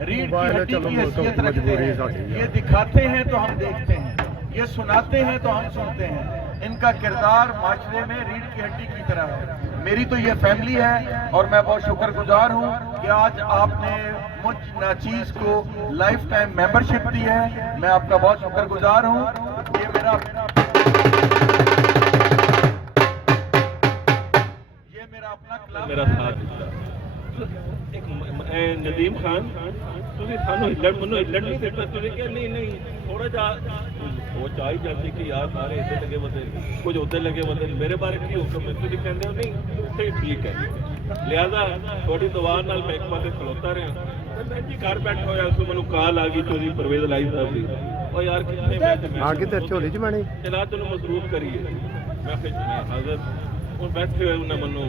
Read की हड्डी की हैसियत रखते हैं। ये दिखाते हैं तो हम देखते हैं, ये सुनाते हैं तो हम सुनते हैं। इनका किरदार माशरे में रीढ़ की हड्डी की तरह है। मेरी तो ये फैमिली है और मैं बहुत शुक्रगुजार हूँ कि आज आपने मुझ नाचीज को लाइफ टाइम मेंबरशिप दी है। मैं आपका बहुत शुक्रगुजार हूँ। ये मेरा अपना क्लब मेरा साथ एक नदीम खान ਤੁਸੀਂ ਸਾਨੂੰ ਮੈਨੂੰ ਹਿੱਲਣ ਨਹੀਂ ਦਿੱਤਾ। ਤੁਸੀਂ ਕਿਹਾ ਨਹੀਂ ਥੋੜਾ ਜਿਹਾ ਸੋਚ ਆਈ ਜਾਂਦੀ ਕਿ ਯਾਰ ਸਾਰੇ ਇੱਧਰ ਲੱਗੇ ਬੰਦੇ ਕੁਝ ਉੱਧਰ ਲੱਗੇ ਬੰਦੇ ਮੇਰੇ ਬਾਰੇ ਕੀ ਹੁਕਮ ਹੈ। ਤੁਸੀਂ ਕਹਿੰਦੇ ਹੋ ਨਹੀਂ ਤੇ ਠੀਕ ਹੈ। ਲਿਹਾਜ਼ਾ ਤੁਹਾਡੀ ਦੁਆ ਨਾਲ ਮੈਂ ਇੱਕ ਪਾਸੇ ਖਲੋਤਾ ਰਿਹਾ ਤੇ ਮੈਂ ਜੀ ਘਰ ਬੈਠਾ ਹੋਇਆ ਸੀ ਮੈਨੂੰ ਕਾਲ ਆ ਗਈ ਚੋਰੀ ਪਰਵੇਜ਼ ਲਾਈ ਸਾਹਿਬ ਦੀ। ਉਹ ਯਾਰ ਕਿੱਥੇ ਮੈਂ ਆ ਕਿਤੇ ਝੋਲੀ ਚ ਬਣੀ ਚਲਾ ਤੈਨੂੰ ਮਸਰੂਫ ਕਰੀਏ। ਮੈਂ ਫਿਰ ਹਾਜ਼ਰ ਹੁਣ ਬੈਠੇ ਹੋਏ ਉਹਨਾਂ ਮੈਨੂੰ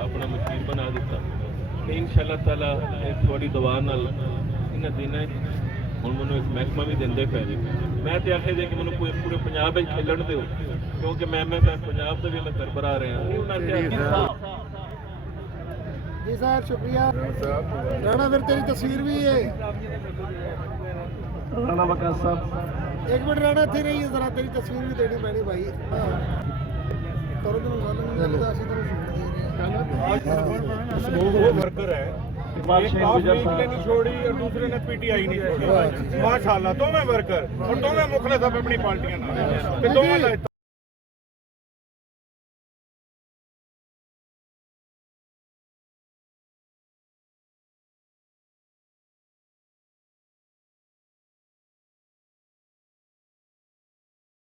ਆਪਣਾ ਮਸ਼ੀਰ ਬਣਾ ਦਿੱਤਾ। इंशाअल्लाह ताला थोड़ी दुआ नाल इन्हां दिनां हुण मैनूं एक महकमा भी दिंदे पए ने। मैं तो आखे जे कि मैनूं पूरे पंजाब विच खेलण दिओ क्योंकि मैं पंजाब दा भी मैं सरबराह रहा। जी साहब शुक्रिया राणा। फिर तेरी तस्वीर भी है राणा वकास साहब। एक मिनट राणा इत्थे रही जरा तेरी तस्वीर भी देनी पैनी भाई। वो वर्कर है, एक आप लीग ने नहीं छोड़ी और दूसरे ने पीटीआई नहीं छोड़ी। माशाल्लाह दोवें वर्कर और दोवें मुखलिस अपनी पार्टियां नाल।